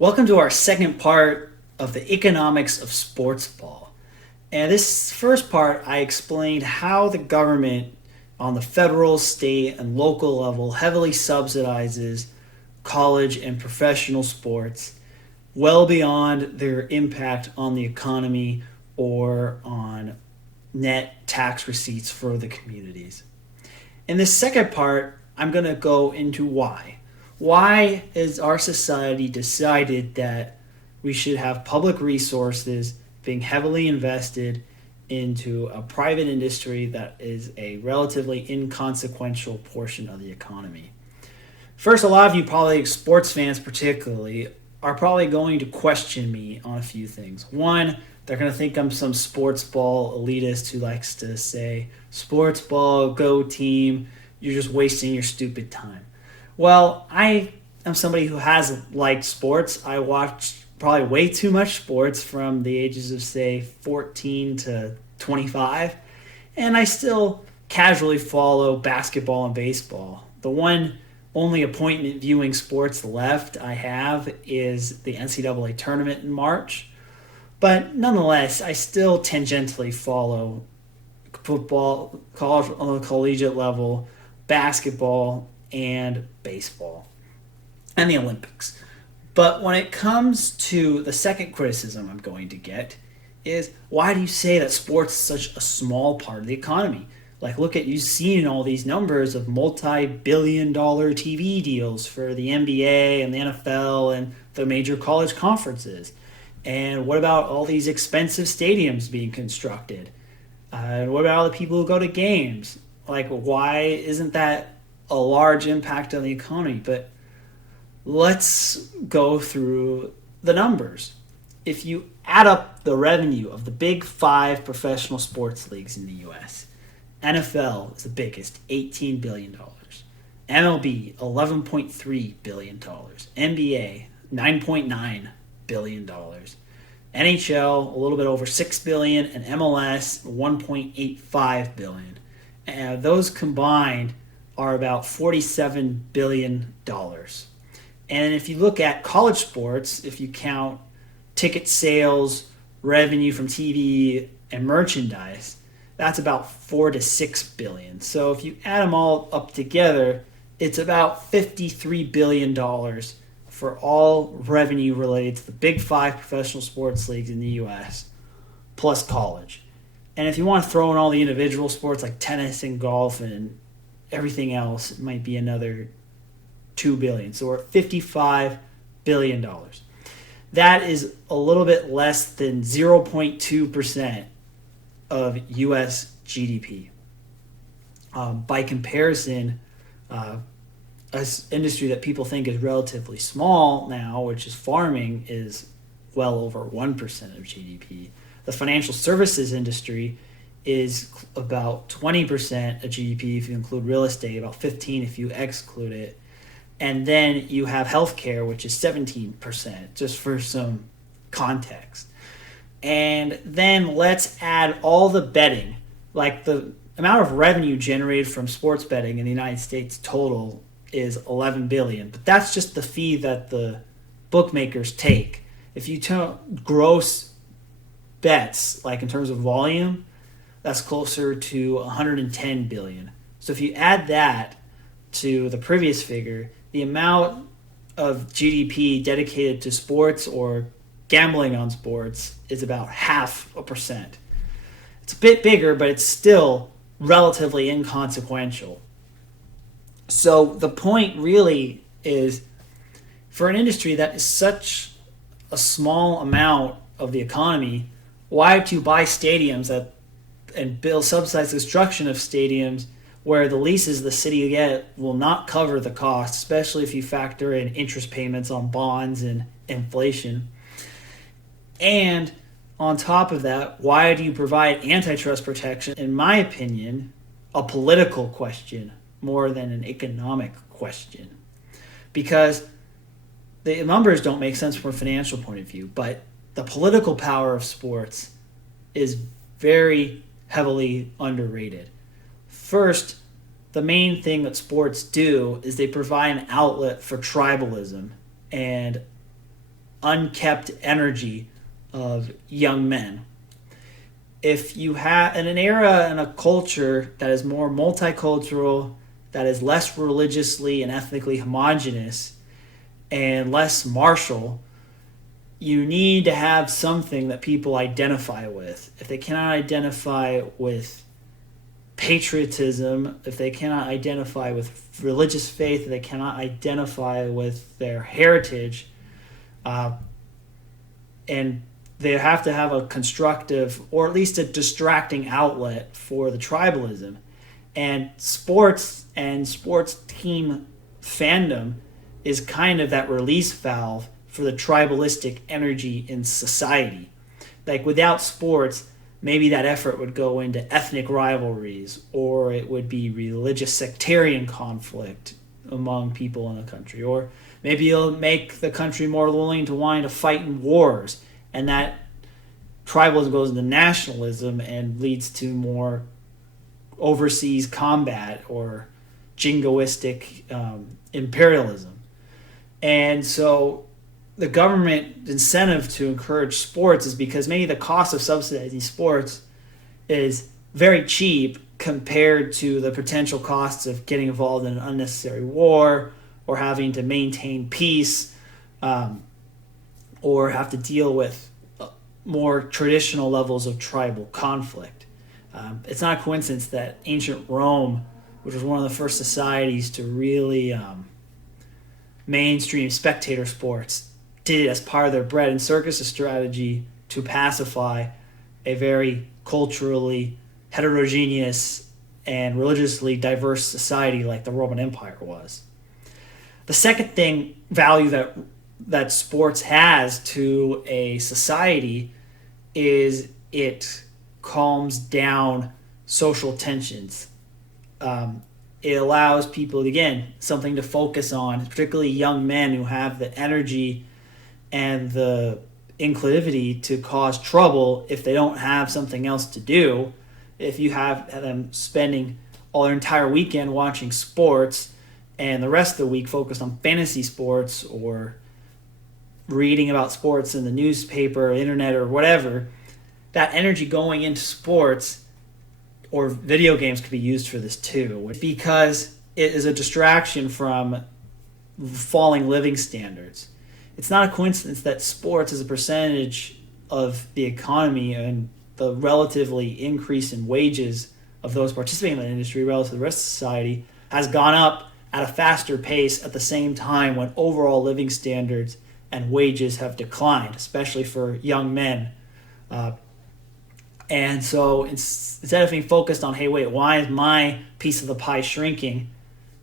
Welcome to our second part of the economics of Sportsball. And this first part, I explained how the government on the federal, state, and local level heavily subsidizes college and professional sports well beyond their impact on the economy or on net tax receipts for the communities. In this second part, I'm going to go into why. Why has our society decided that we should have public resources being heavily invested into a private industry that is a relatively inconsequential portion of the economy? First, a lot of you, probably sports fans particularly, are probably going to question me on a few things. One, they're going to think I'm some sports ball elitist who likes to say, sports ball, go team, you're just wasting your stupid time. Well, I am somebody who has liked sports. I watched probably way too much sports from the ages of, say, 14 to 25, and I still casually follow basketball and baseball. The one only appointment viewing sports left I have is the NCAA tournament in March, but nonetheless, I still tangentially follow football, college on the collegiate level, basketball, and baseball, and the Olympics. But when it comes to the second criticism I'm going to get is, why do you say that sports is such a small part of the economy? Like, look at, you've seen all these numbers of multi-billion-dollar TV deals for the NBA and the NFL and the major college conferences. And what about all these expensive stadiums being constructed? And what about all the people who go to games? Like, why isn't that a large impact on the economy? But let's go through the numbers. If you add up the revenue of the big five professional sports leagues in the US, NFL is the biggest, $18 billion. MLB, $11.3 billion. NBA, $9.9 billion. NHL, a little bit over $6 billion, and MLS, $1.85 billion. And those combined are about $47 billion. And if you look at college sports, if you count ticket sales, revenue from TV, and merchandise, that's about 4 to 6 billion. So if you add them all up together, it's about $53 billion for all revenue related to the big five professional sports leagues in the US, plus college. And if you want to throw in all the individual sports like tennis and golf and everything else, it might be another $2 billion. So we're at $55 billion. That is a little bit less than 0.2% of U.S. GDP. By comparison, an industry that people think is relatively small now, which is farming, is well over 1% of GDP. The financial services industry is about 20% of GDP if you include real estate, about 15% if you exclude it. And then you have healthcare, which is 17%, just for some context. And then let's add all the betting, like the amount of revenue generated from sports betting in the United States total is $11 billion. But that's just the fee that the bookmakers take. If you gross bets, like in terms of volume, that's closer to $110 billion. So if you add that to the previous figure, the amount of GDP dedicated to sports or gambling on sports is about 0.5%. It's a bit bigger, but it's still relatively inconsequential. So the point really is, for an industry that is such a small amount of the economy, why to buy stadiums and build subsidize construction of stadiums where the leases the city get will not cover the cost, especially if you factor in interest payments on bonds and inflation. And on top of that, why do you provide antitrust protection? In my opinion, a political question more than an economic question. Because the numbers don't make sense from a financial point of view, but the political power of sports is very heavily underrated. First, the main thing that sports do is they provide an outlet for tribalism and unkept energy of young men. If you have in an era and a culture that is more multicultural, that is less religiously and ethnically homogenous and less martial, you need to have something that people identify with. If they cannot identify with patriotism, if they cannot identify with religious faith, if they cannot identify with their heritage, and they have to have a constructive or at least a distracting outlet for the tribalism. And sports team fandom is kind of that release valve for the tribalistic energy in society. Like without sports, maybe that effort would go into ethnic rivalries, or it would be religious sectarian conflict among people in the country, or maybe it'll make the country more willing to want to fight in wars, and that tribalism goes into nationalism and leads to more overseas combat or jingoistic imperialism. And so the government incentive to encourage sports is because maybe the cost of subsidizing sports is very cheap compared to the potential costs of getting involved in an unnecessary war or having to maintain peace, or have to deal with more traditional levels of tribal conflict. It's not a coincidence that ancient Rome, which was one of the first societies to really mainstream spectator sports, did it as part of their bread and circuses strategy to pacify a very culturally heterogeneous and religiously diverse society like the Roman Empire was. The second value that sports has to a society is it calms down social tensions. It allows people, again, something to focus on, particularly young men who have the energy and the inclination to cause trouble if they don't have something else to do. If you have them spending all their entire weekend watching sports and the rest of the week focused on fantasy sports or reading about sports in the newspaper, internet, or whatever, that energy going into sports or video games could be used for this too, because it is a distraction from falling living standards. It's not a coincidence that sports as a percentage of the economy and the relatively increase in wages of those participating in the industry relative to the rest of society has gone up at a faster pace at the same time when overall living standards and wages have declined, especially for young men. And so instead of being focused on, hey, wait, why is my piece of the pie shrinking?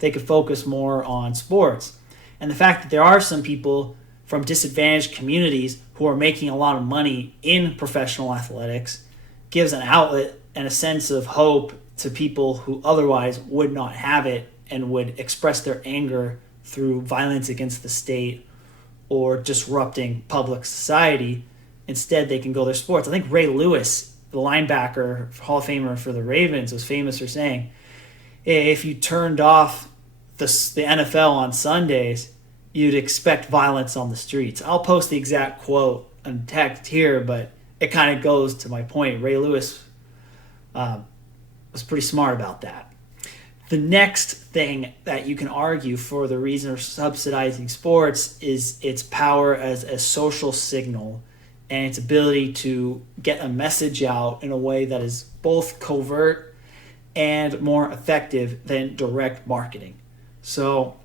They could focus more on sports. And the fact that there are some people from disadvantaged communities who are making a lot of money in professional athletics gives an outlet and a sense of hope to people who otherwise would not have it and would express their anger through violence against the state or disrupting public society. Instead, they can go to their sports. I think Ray Lewis, the linebacker, Hall of Famer for the Ravens, was famous for saying, if you turned off the NFL on Sundays, you'd expect violence on the streets. I'll post the exact quote in text here, but it kind of goes to my point. Ray Lewis was pretty smart about that. The next thing that you can argue for the reason of subsidizing sports is its power as a social signal and its ability to get a message out in a way that is both covert and more effective than direct marketing. So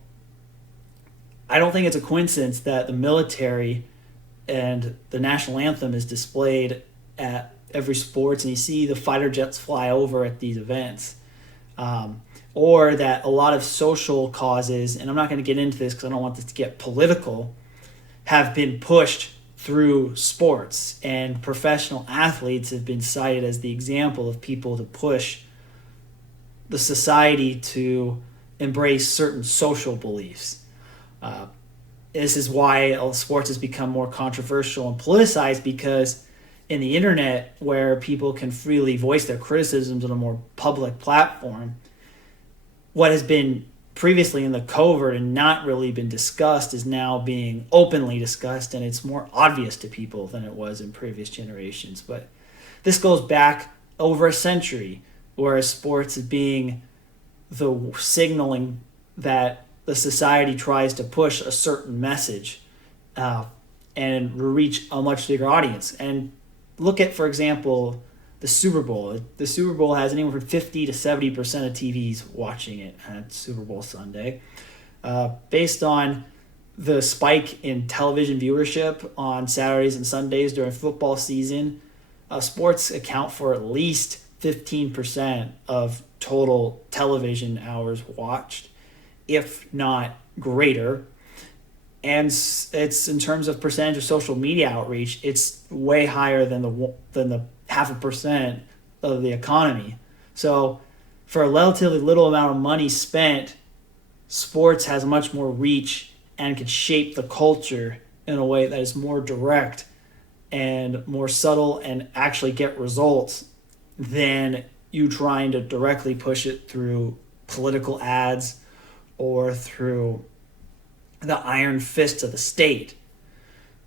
I don't think it's a coincidence that the military and the national anthem is displayed at every sports, and you see the fighter jets fly over at these events. Or that a lot of social causes, and I'm not going to get into this because I don't want this to get political, have been pushed through sports, and professional athletes have been cited as the example of people to push the society to embrace certain social beliefs. This is why sports has become more controversial and politicized, because in the internet, where people can freely voice their criticisms on a more public platform, what has been previously in the covert and not really been discussed is now being openly discussed, and it's more obvious to people than it was in previous generations. But this goes back over a century, whereas sports is being the signaling that the society tries to push a certain message and reach a much bigger audience. And look at, for example, the Super Bowl. The Super Bowl has anywhere from 50 to 70% of TVs watching it at Super Bowl Sunday. Based on the spike in television viewership on Saturdays and Sundays during football season, sports account for at least 15% of total television hours watched, if not greater. And it's in terms of percentage of social media outreach, it's way higher than the 0.5% of the economy. So for a relatively little amount of money spent, sports has much more reach and can shape the culture in a way that is more direct and more subtle and actually get results than you trying to directly push it through political ads or through the iron fist of the state.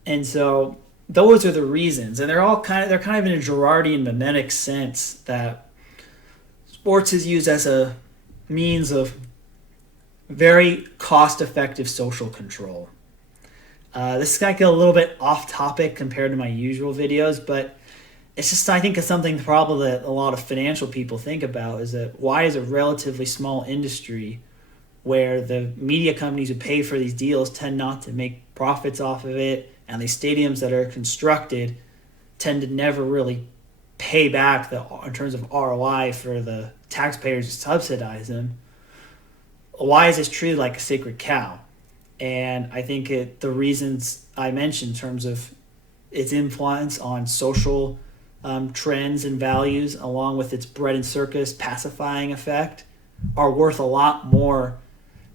And so those are the reasons, and they're kind of in a Girardian mimetic sense that sports is used as a means of very cost-effective social control. This is going to get a little bit off topic compared to my usual videos, but it's just, I think, it's something probably that a lot of financial people think about, is that why is a relatively small industry where the media companies who pay for these deals tend not to make profits off of it, and these stadiums that are constructed tend to never really pay back in terms of ROI for the taxpayers who subsidize them. Why is this treated like a sacred cow? And I think the reasons I mentioned in terms of its influence on social trends and values, along with its bread and circus pacifying effect, are worth a lot more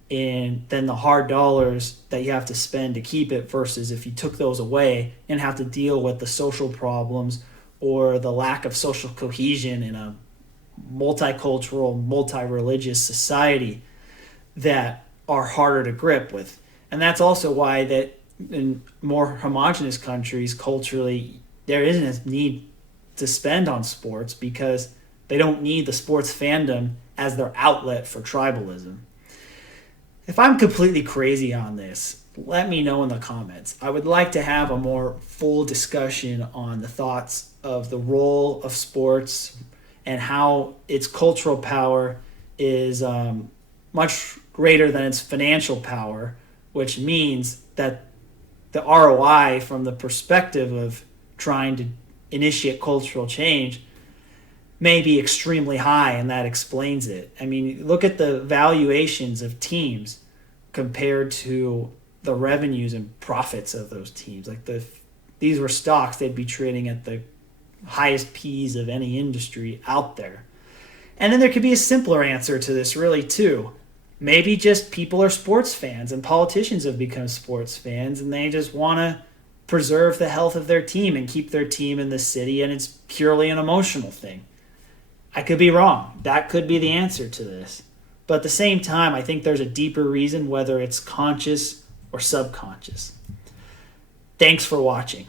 than the hard dollars that you have to spend to keep it, versus if you took those away and have to deal with the social problems or the lack of social cohesion in a multicultural, multi-religious society that are harder to grip with. And that's also why that in more homogenous countries, culturally, there isn't a need to spend on sports because they don't need the sports fandom as their outlet for tribalism. If I'm completely crazy on this, let me know in the comments. I would like to have a more full discussion on the thoughts of the role of sports and how its cultural power is much greater than its financial power, which means that the ROI from the perspective of trying to initiate cultural change may be extremely high, and that explains it. I mean, look at the valuations of teams compared to the revenues and profits of those teams. Like these were stocks, they'd be trading at the highest P's of any industry out there. And then there could be a simpler answer to this really too. Maybe just people are sports fans and politicians have become sports fans and they just want to preserve the health of their team and keep their team in the city, and it's purely an emotional thing. I could be wrong. That could be the answer to this. But at the same time, I think there's a deeper reason, whether it's conscious or subconscious. Thanks for watching.